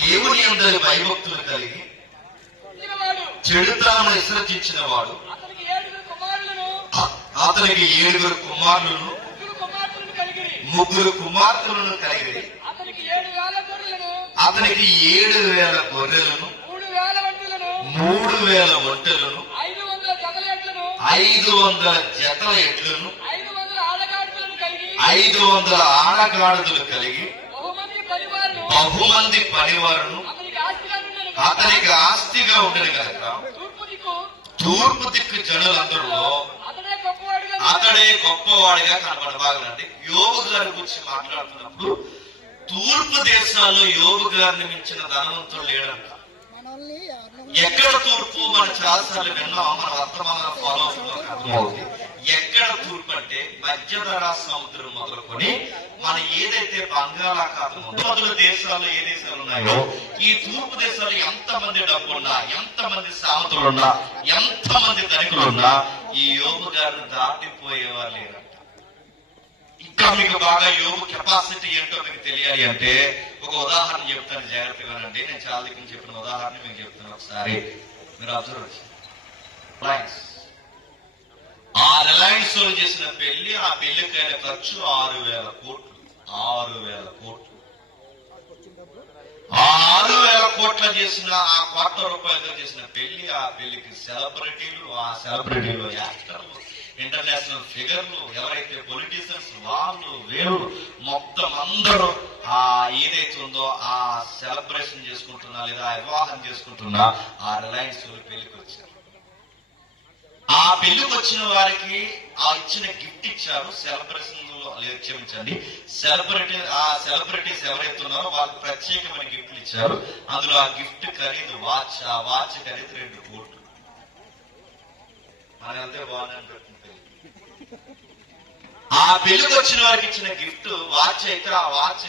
దేవుని అందరి భయభక్తులు కలిగి చెడుతనమును విసర్జించిన వాడు అతనికి 7 కుమారులను 3 కుమార్తెలను కలిగి అతనికి 7,000 గొర్రెలను 3,000 ఒంటెలను 500 జతల ఎడ్లను 500 ఆడగాడుదలు కలిగి బహుమంది పనివారును అతనికి ఆస్తిగా ఉండను కనుక తూర్పు దిక్కు జనులందరిలో అతడే గొప్పవాడిగా కనబడబాగలండి. యోబు గారి గురించి మాట్లాడుతున్నప్పుడు తూర్పు దేశాల్లో యోబు గారిని మించిన ధనవంతుడు లేడంట. ఎక్కడ తూర్పు మనం చాలాసార్లు విన్నాం, మన వర్తమానం ఫాలో అవుతుంది. ఎక్కడ తూర్పు అంటే మధ్యధరా సముద్రం మొదలుకొని మన ఏదైతే బంగాళాఖాతం మొదలు దేశాల్లో ఏ దేశాలు ఉన్నాయో ఈ తూర్పు దేశాలు ఎంతమంది డబ్బున్నా, ఎంతమంది సామతులున్నా, ఎంతమంది ధనికులున్నా ఈ యోబు గారు దాటిపోయేవారు లేరంట. ఇంకా మీకు బాగా యోబు కెపాసిటీ ఏంటో మీకు తెలియాలి అంటే ఒక ఉదాహరణ చెప్తాను, జాగ్రత్తగానండి. నేను చాలా దగ్గర చెప్పిన ఉదాహరణ మీకు చెప్తాను, ఒకసారి మీరు అబ్జర్వ్ చేయండి. ఆ రిలయన్స్ వాళ్ళు చేసిన పెళ్లి, ఆ పెళ్లికైన ఖర్చు 6,000 కోట్లు. 6,000 కోట్లు. ఆ 6,000 కోట్ల చేసిన, ఆ ₹1,00,00,000 చేసిన పెళ్లి, ఆ పెళ్లికి సెలబ్రిటీలు, ఆ సెలబ్రిటీలు యాక్టర్లు, ఇంటర్నేషనల్ ఫిగర్లు, ఎవరైతే పొలిటీషియన్స్ వాళ్ళు వీళ్ళు మొత్తం అందరూ ఆ ఏదైతే ఉందో ఆ సెలబ్రేషన్ చేసుకుంటున్నా లేదా వివాహం చేసుకుంటున్నా ఆ రిలయన్స్ పెళ్లికి వచ్చారు. ఆ పెళ్లికి వచ్చిన వారికి ఆ ఇచ్చిన గిఫ్ట్ ఇచ్చారు. సెలబ్రేషన్ క్షమించండి, సెలబ్రిటీస్ ఎవరైతే ఉన్నారో వాళ్ళకి ప్రత్యేకమైన గిఫ్ట్లు ఇచ్చారు. అందులో ఆ గిఫ్ట్ ఖరీదు వాచ్, ఆ వాచ్ ఖరీదు 2 కోట్లు. మన అంతే బాగుందని పెట్టుకుంటే ఆ పెళ్లికి వచ్చిన వారికి ఇచ్చిన గిఫ్ట్ వాచ్ అయితే ఆ వాచ్